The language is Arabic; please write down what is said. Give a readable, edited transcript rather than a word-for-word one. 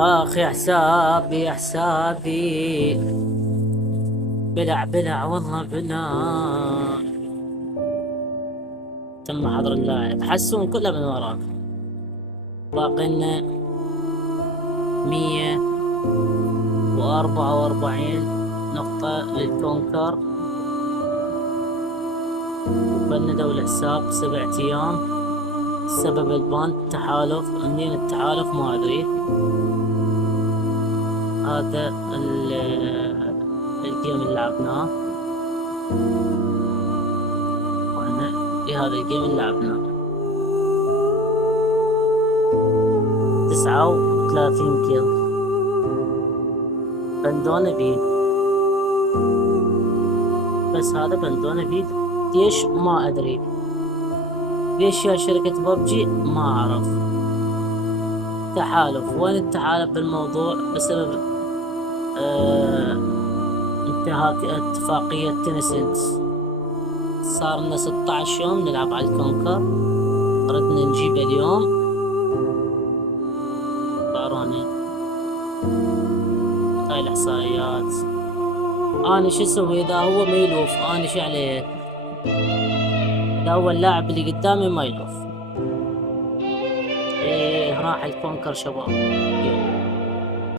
اخ يا حسابي يا حسابي، بلع بلع والله بلع. تم حضر اللاعب، حسون كلها من وراك. باقي لنا 144 نقطة للكونكر. فلنا دولة حساب 7 أيام. سبب البان تحالف، منين التحالف ما أدري. هذا الجيم اللي لعبناه. وأنا هذا الجيم اللي لعبناه 39 كيلو. بندونة بيد، بس هذا بندونة بيد. ليش ما أدري، ليش يا شركة ببجي ما أعرف. تحالف، وين التحالف بالموضوع؟ بسبب انتهاك اتفاقية تنسنت. صار لنا 16 يوم نلعب على الكونكر، ردنا نجيب اليوم. باروني هاي الإحصائيات. أنا شو أسوي إذا هو ما يلوف؟ أنا شو عليه؟ إذا هو اللاعب اللي قدامي ما يلوف. إيه راح الكونكر شباب. يلا.